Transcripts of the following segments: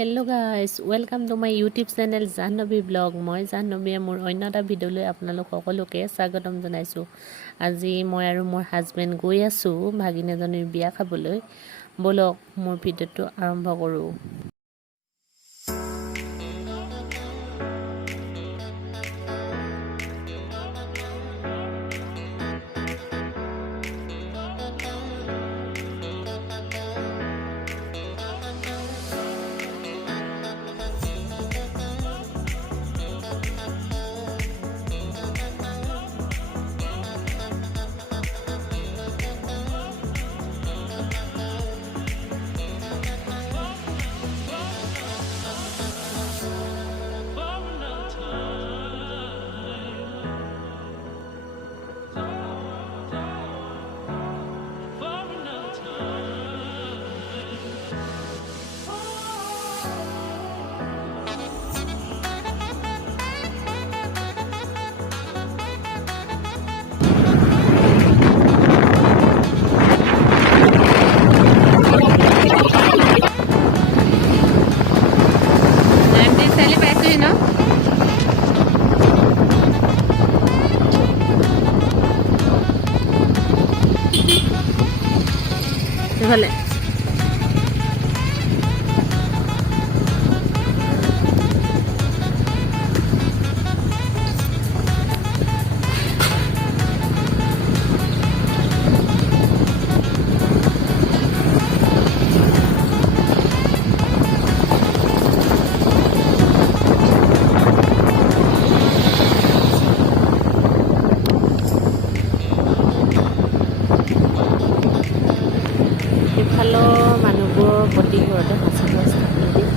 Hello' guys, welcome to my YouTube channel Jahnavi blog. মই জাহ্নৱীয়ে মোৰ অন্য এটা ভিডিঅ'লৈ আপোনালোক সকলোকে স্বাগতম জনাইছোঁ। আজি মই আৰু মোৰ হাজবেণ্ড গৈ আছোঁ ভাগিন এজনীৰ বিয়া খাবলৈ। ব'লক মোৰ ভিডিঅ'টো আৰম্ভ কৰোঁ। ভালে ইফালৰ মানুহবোৰৰ প্ৰতি ঘৰতে সঁচা ব্যৱস্থা কৰি দিয়ে।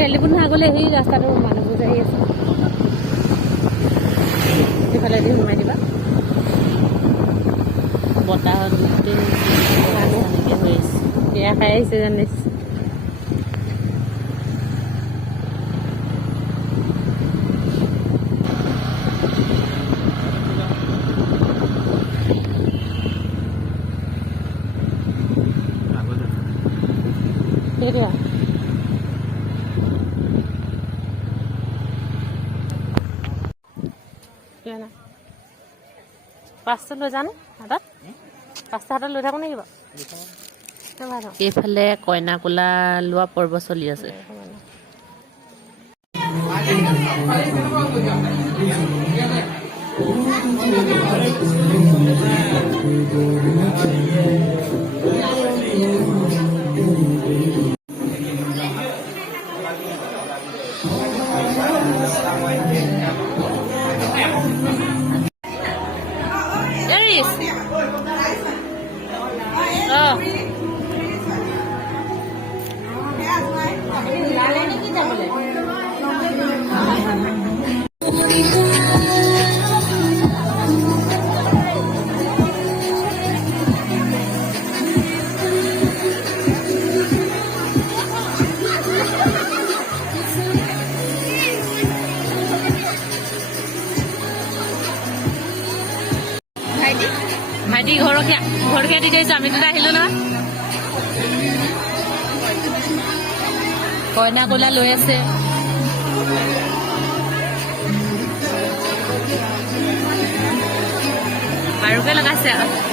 টেলিফোন আগলৈ সেই ৰাস্তাটোৰ মানুহবোৰ আহি আছে, সেইফালেদি সোমাই দিবা। বতাহত গোটেই মানুহ এনেকৈ হৈ আছে, বিয়া খাই আহিছে জানিছে। সেইটোৱে পাঁচটা লৈ যাওঁ হাতত, পাঁচটা হাতত লৈ থাকোঁ নেকি বাৰু? এইফালে কইনা কোলা লোৱা পৰ্ব চলি আছে। ভাইটি ঘৰকে দি থৈছোঁ, আমি দুটা আহিলোঁ নহয়। কইনা কোলা লৈ আছে বাৰুকে লগাইছে আৰু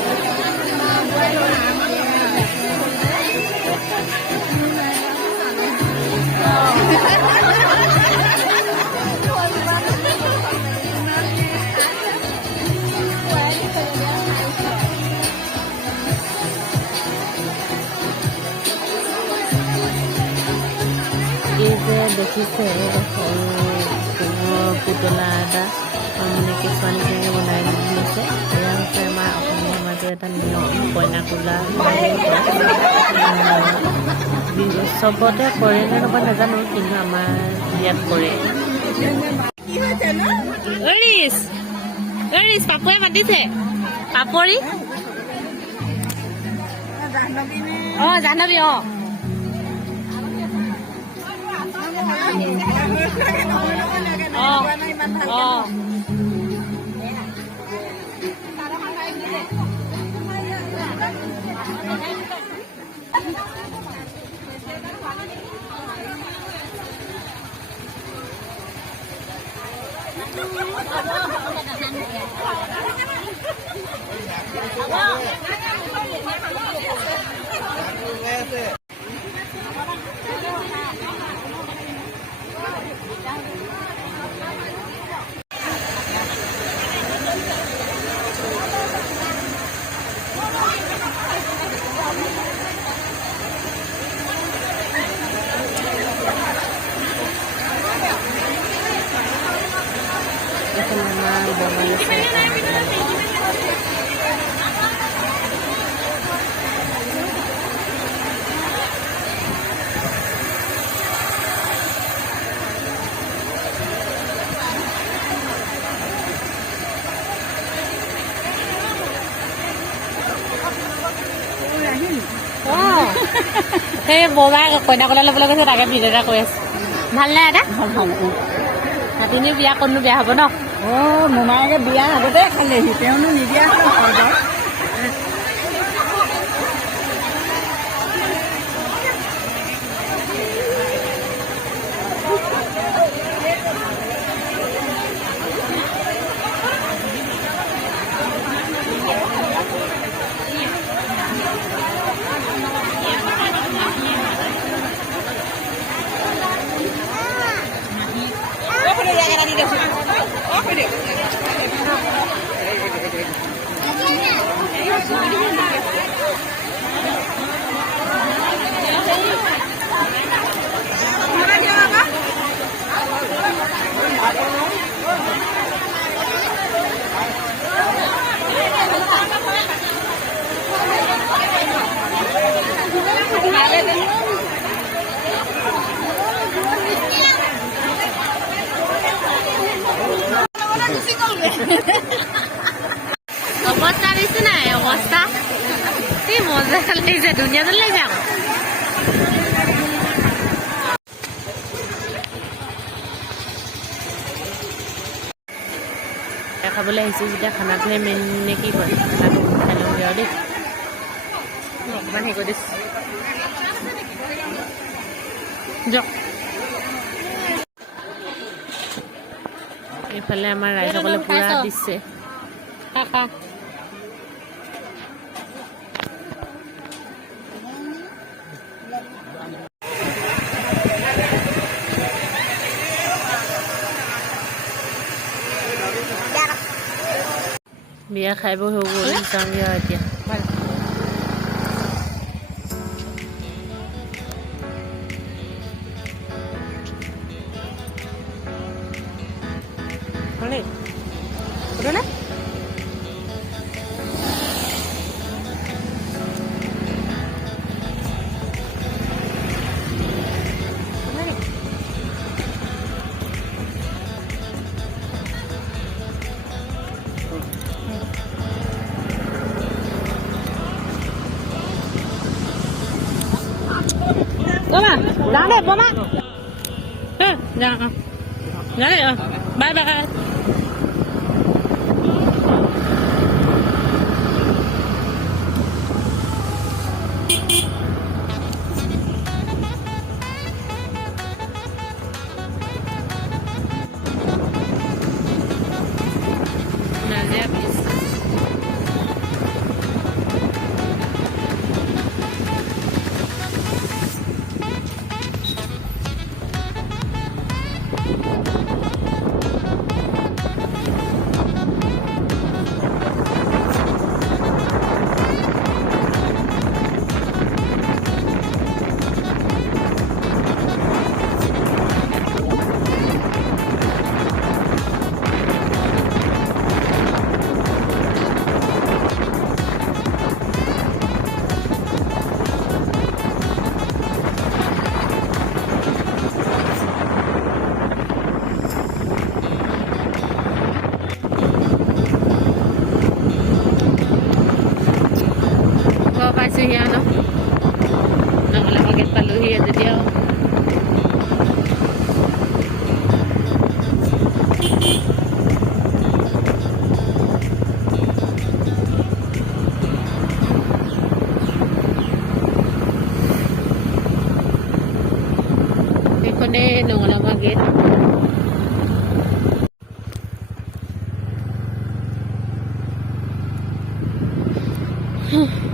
এই যে দেখিছে পুতলা এটা মানে ছোৱালীজনীয়ে বনাই লৈছে এয়া হৈছে আমাৰ অসমীয়া মাজৰ এটা নিয়ম কইনা কোলা চবতে কৰে নে নকৰে নাজানো কিন্তু আমাৰ ইয়াত কৰে পাপুৱে মাতিছে পাপৰি জাহ্নৱী সেই বৌবাই কইনা কোলা ল'বলৈ গৈছে তাকে ভিডিঅ' এটা কৈ আছে ভালনে এটা ভাল নাতিনীও বিয়া ক'তনো বিয়া হ'ব ন মোমায়েকে বিয়া আগতে খালেহি তেওঁনো নিদিয়া অৱস্থা দিছে নাই অৱস্থা কি মজা লাগিছে ধুনীয়া যেন লাগিছে আকৌ খাবলৈ আহিছোঁ যেতিয়া খানাটোহে মেইন নে কি কয় খানাটো খাই লওঁগৈ আৰু দেই অকণমান হেৰি কৰি দিছোঁ দিয়ক এইফালে আমাৰ ৰাইজসকলে পুৰা দিছে বিয়া খাই বৈ হৈ গ'ল যাওঁগৈ আৰু এতিয়া Boma, jangan deh, Boma. Jangan. Jangan deh. Bye bye. এইখনে নঙলামা গেট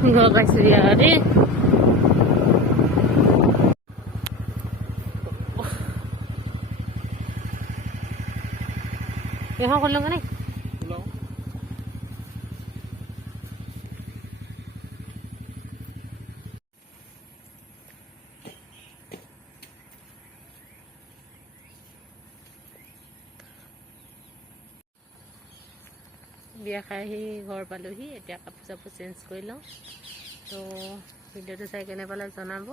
ঘৰ পাইছোহি আৰু দেই এখন খোলোগে নে বিয়া খাই আহি ঘৰ পালোহি এতিয়া কাপোৰ চাপোৰ চেঞ্জ কৰি লওঁ তো ভিডিঅ'টো চাই কেনে পালে জনাব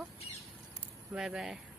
বাই বাই